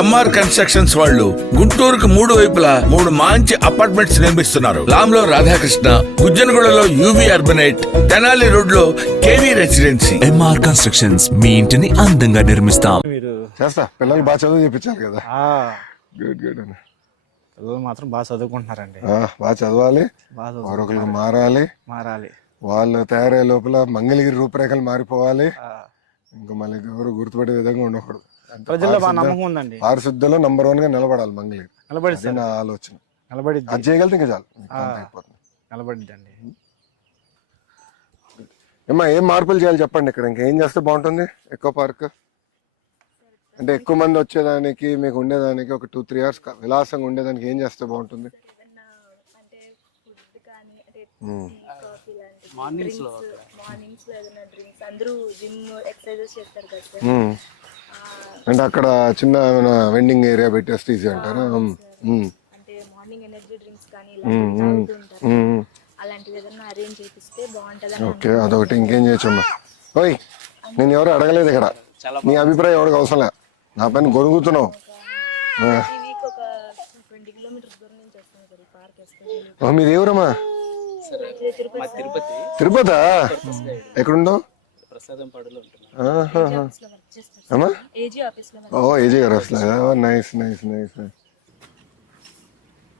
MR constructions వాళ్ళు గుంటూరుకు 3 వైపులా 3 మంచి అపార్ట్మెంట్స్ నిర్మిస్తున్నారు. లాంలో రాధాకృష్ణ, గుజ్జనగూడలో యువి అర్బనైట్, తెనాలి రోడ్ లో కేవీ రెసిడెన్సీ. ఎంఆర్ కన్స్ట్రక్షన్స్ మీ ఇంటిని అందంగా నిర్మిస్తాం. మీరు చేస్తా, పిల్లలు బాగా చదువు చెప్పించాలి కదా. గుడ్ గుడ్ అన్న. పిల్లలు మాత్రం బాగా చదువుకుంటున్నారండి. బాగా చదవాలి, మరొకరికి మారాలి. వాళ్ళు తయారయ్యే లోపల మంగళగిరి రూపురేఖలు మారిపోవాలి. ఇంకా మళ్ళీ ఎవరు గుర్తుపడే విధంగా ఉండకూడదు. ప్రజల్లో బాగా నమ్మకం ఉందండి. పారిశుద్ధ్యంలో నంబర్ 1 గా నిలబడాలి మంగళగిరి. నిలబడి నా ఆలోచన. నిలబడిద్ది. అది చేయగలితే ఇంకా చాలు, అయిపోతుంది. నిలబడిద్దండి. ఏమ్మా, ఏం మార్పులు చేయాలి చెప్పండి. ఇక్కడ ఇంకేం చేస్తే బాగుంటుంది? ఎక్కువ పార్క్ అంటే ఎక్కువ మంది వచ్చేదానికి, మీకు ఉండేదానికి ఒక 2-3 hours విలాసంగా ఉండేదానికి ఏం చేస్తే బాగుంటుంది? మార్నింగ్స్ లో ఏదైనా డ్రింక్స్, అందరూ జిమ్ ఎక్సర్సైజెస్ చేస్తారు కదా సార్. అంటే అక్కడ చిన్న వెండింగ్ ఏరియా పెట్టేస్తే ఈజీ అంటారా? అంటే మార్నింగ్ ఎనర్జీ డ్రింక్స్ కానీ ఇలా తాగుతూ ఉంటారు. అలాంటివి ఏదైనా అరేంజ్ చేపిస్తే బాగుంటది. ఓకే, అదొకటి. ఇంకేం చేయొచ్చమ్మా? ఓయ్, నేను ఎవరు అడగలేదు ఇక్కడ. నీ అభిప్రాయం ఎవరికి అవసరం లే, నా పైన గొరుగుతున్నావు. ఈ వీక్ ఒక 20 kilometers దూరం నుంచి వస్తాం సార్ ఈ పార్క్ వేసుకొని. మీది ఎవరమ్మా? తిరుపతి. ఎక్కడుండో? ఏజీ ఆఫీస్ లో ఓ, ఏజీ గారు వస్తా. Nice nice nice.